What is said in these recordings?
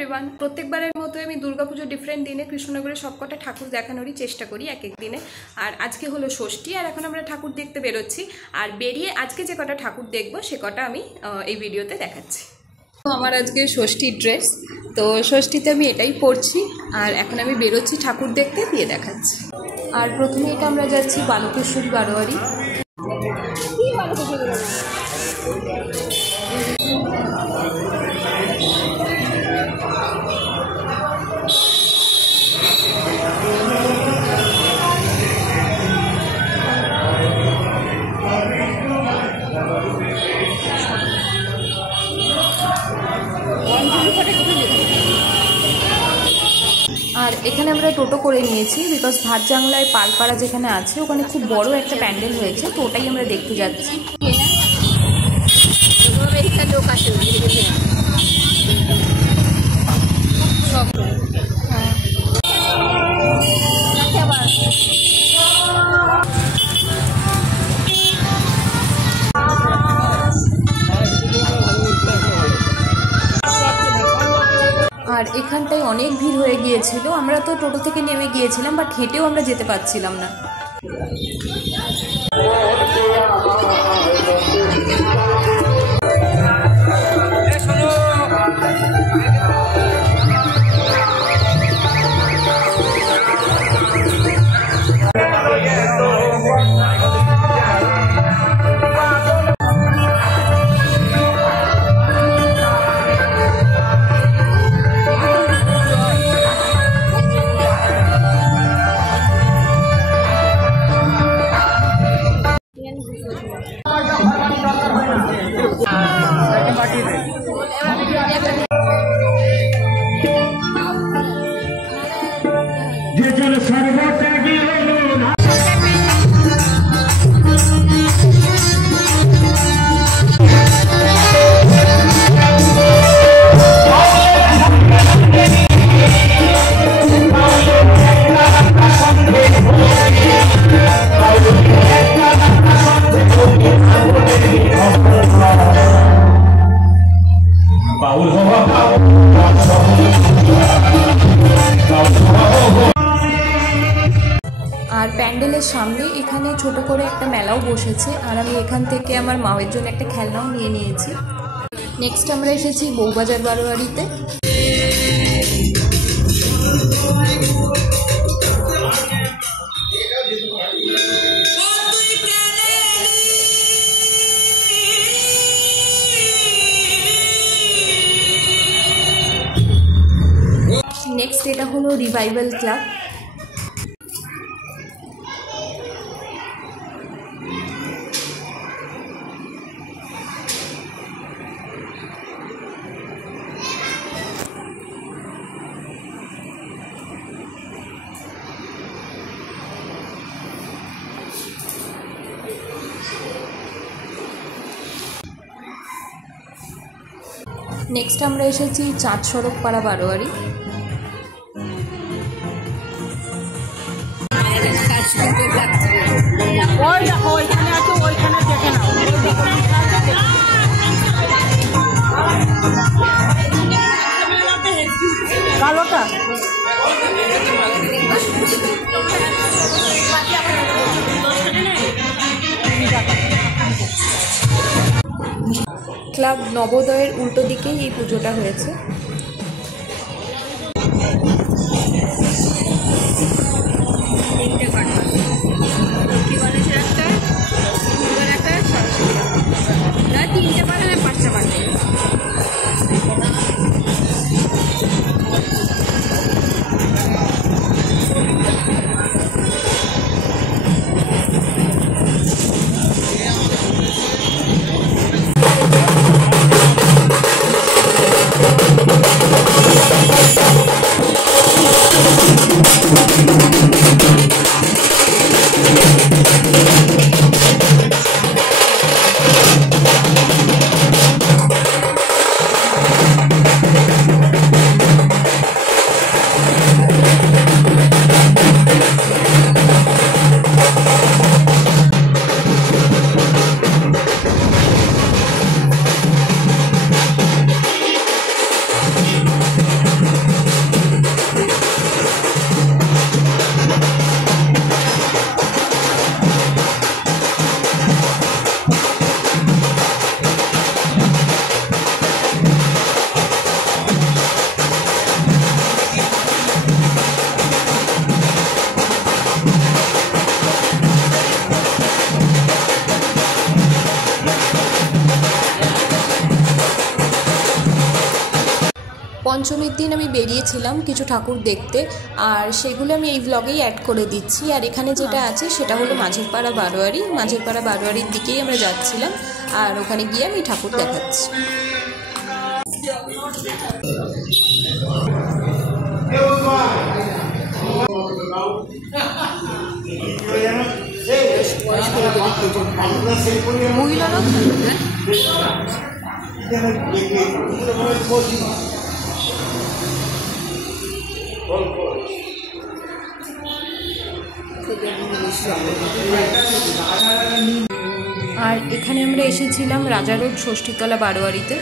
Everyone प्रत्येकबारेर मतो आमि दुर्गापुजो different दिने कृष्णनगरे सबकटा ठाकुर देखानोरই চেষ্টা করি एक एक दिने। और आजके हलो षष्ठी और एखन आमरा ठाकुर देखते बेरोচ্ছি और बेरिये आजके जे कटा ठाकुर देखबो से कटा आमि এই ভিডিওতে দেখাচ্ছি। तो আমার আজকে ষষ্ঠীর ড্রেস, তো ষষ্ঠীতে আমি এটাই পরছি আর এখন আমি বেরোচ্ছি ঠাকুর দেখতে, দিয়ে দেখাচ্ছি। আর প্রথমে এটা আমরা যাচ্ছি বালকেশ্বরী বারোয়ারি। আর এখানে আমরা টোটো করে নিয়েছি বিকজ ভাতজাংলায় পালপাড়া যেখানে আছে ওখানে খুব বড় একটা প্যান্ডেল হয়েছে, তো ওটাই আমরা দেখতে যাচ্ছি। আর এখানটায় অনেক ভিড় হয়ে গিয়েছিল, আমরা তো টোটো থেকে নেমে গিয়েছিলাম বাট হেঁটেও আমরা যেতে পারছিলাম না। আর প্যান্ডেলের সামনে এখানে ছোট করে একটা মেলাও বসেছে আর আমি এখান থেকে আমার মায়ের জন্য একটা খেলনাও নিয়ে নিয়েছি। নেক্সট আমরা এসেছি বউবাজার বারোয়ারিতে। নেক্সট এটা হলো রিভাইভাল ক্লাব। নেক্সট আমরা এসেছি চাঁদ সড়ক পাড়া বারোয়ারি। কালোটা ক্লাব নবোদয়ের উল্টো দিকেই এই পুজোটা হয়েছে। পঞ্চমীর দিন আমি বেরিয়েছিলাম কিছু ঠাকুর দেখতে, আর সেগুলো আমি এই ব্লগেই অ্যাড করে দিচ্ছি। আর এখানে যেটা আছে সেটা হলো মাঝেরপাড়া বারোয়ারি। মাঝেরপাড়া বারোয়ারির দিকেই আমরা যাচ্ছিলাম, আর ওখানে গিয়ে আমি ঠাকুর দেখাচ্ছি। মহিলারা আর এখানে আমরা এসেছিলাম রাজা রোড ষষ্ঠীতলা বারোয়ারিতে।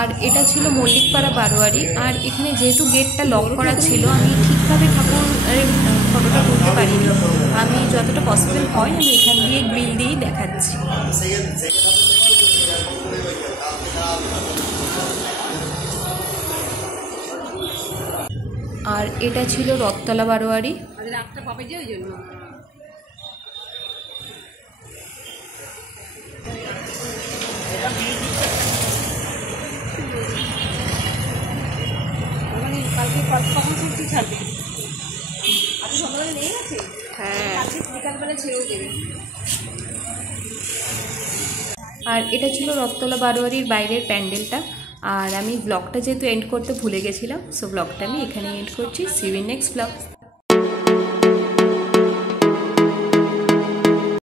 আর এটা ছিল মল্লিকপাড়া বারোয়ারি। আর এখানে যেহেতু গেটটা লক করা ছিল, আমি ঠিকভাবে ঠাকুরের ফটোটা তুলতে পারিনি। আমি যতটা পসিবল হয় আমি এখান দিয়ে গ্রিল দিয়েই দেখাচ্ছি। আর এটা ছিল রথতলা বারোয়ারি। আর এটা ছিল রথতলা বারোয়ারির বাইরের প্যান্ডেলটা। আর আমি ব্লগটা যেহেতু এন্ড করতে ভুলে গেছিলাম, সো ব্লগটা আমি এখানে এন্ড করছি। See you in next blog.